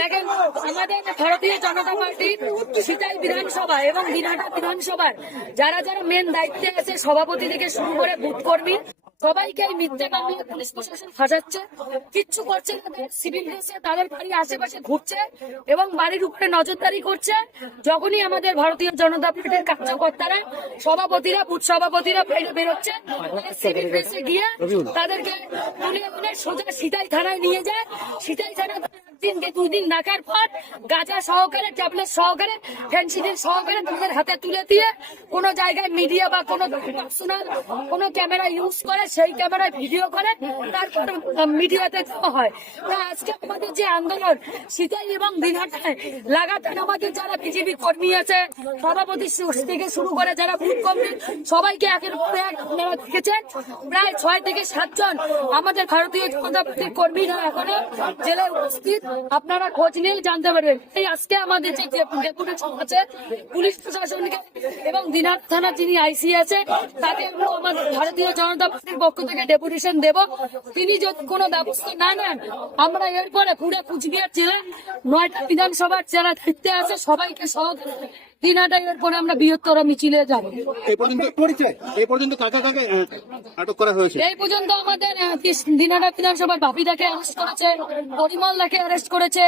দেখেন, আমাদের ভারতীয় জনতা পার্টির সিতাই বিধানসভা এবং দিনহাটা বিধানসভার যারা যারা মেন দায়িত্বে আছে, সভাপতি থেকে শুরু করে বুথ কর্মী, সবাইকে এই মিথ্যে মামলায় পুলিশ প্রশাসন ফাঁসাচ্ছে। কিচ্ছু করছে না, সিভিল ড্রেসে তাদের বাড়ির আশেপাশে ঘুরছে এবং বাড়ির উপরে নজরদারি করছে। যখনই আমাদের ভারতীয় জনতা পার্টির কার্যকর্তারা, সভাপতিরা, বুথ সভাপতিরা বাইরে বেরোচ্ছে, সিভিল ড্রেসে গিয়ে তাদেরকে তুলে সোজা সিতাই থানায় নিয়ে যায়। সিতাই থানা দুদিন রাখার পর গাঁজা সহকারে, ট্যাবলেট সহকারে, ফেন্সিডিল সহকারে তাদের হাতে তুলে দিয়ে কোন জায়গায় মিডিয়া বা কোন পার্সোনাল কোন ক্যামেরা ইউজ করে, সেই ক্যামেরায় ভিডিও করে তারপর মিডিয়াতে দেওয়া হয়। আজকে আমাদের যে আন্দোলন সিতাই এবং দিনহাটায় লাগাতার আমাদের যারা বিজেপি কর্মী আছে, সভাপতি থেকে শুরু করে যারা বুথ কর্মী, সবাইকে একের পর এক আপনারা দেখেছেন। প্রায় 6 থেকে 7 জন আমাদের ভারতীয় জনতা পার্টির কর্মীরা এখনো জেলায় উপস্থিত। আপনারা খোঁজ নিয়ে জানতে পারবেন। এই আজকে আমাদের যে ডেপুটেশন আছে পুলিশ প্রশাসনকে এবং দিনহাটা থানার যিনি আইসি আছে তাকে আমাদের ভারতীয় জনতা পার্টির পক্ষ থেকে ডেপুটেশন দেব। তিনি যদি কোনো ব্যবস্থা না নেন, আমরা এরপরে পুরো কুচবিহার জেলার 9টা বিধানসভার যারা দায়িত্বে আছে সবাইকে সহ দিনহাটায় এরপরে আমরা বৃহত্তর মিছিলে যাব। এই পর্যন্ত কাকে কাকে আটক করা হয়েছে? এই পর্যন্ত আমাদের দিনহাটা বিধানসভার বাপিদাকে অ্যারেস্ট করেছে, পরিমলদাকে অ্যারেস্ট করেছে,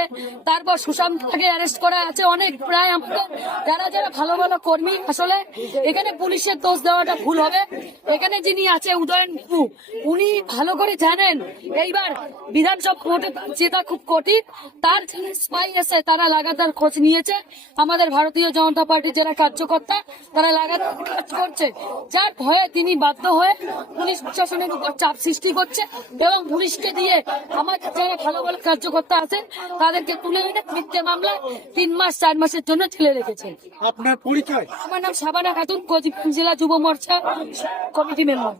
তারপর সুশান্তকে অ্যারেস্ট করা আছে। অনেক প্রায় আমাদের যারা যারা ভালো ভালো কর্মী, আসলে এখানে পুলিশের দোষ দেওয়াটা ভুল হবে। এখানে যিনি আছে উদয়ন বাবু, উনি ভালো করে জানেন এইবার বিধানসভা ভোটে জেতা খুব কঠিন। তার স্পাই এসে তারা লাগাতার খোঁজ নিয়েছে। আমাদের ভারতীয় জনতা পার্টির যারা কার্যকর্তা তারা লাগাতার কাজ করছে, যার ভয়ে তিনি বাধ্য হয়ে পুলিশ প্রশাসনের উপর চাপ সৃষ্টি করছে এবং পুলিশকে দিয়ে আমাদের যারা ভালো ভালো কার্যকর্তা আছেন তাদেরকে তুলে এনে মিথ্যে মামলায় 3 মাস 4 মাসের জন্য ছেড়ে রেখেছে। আপনার পরিচয়? আমার নাম শাবানা খাতুন, কোচবিহার জেলা যুব মোর্চা কমিটি মেম্বার।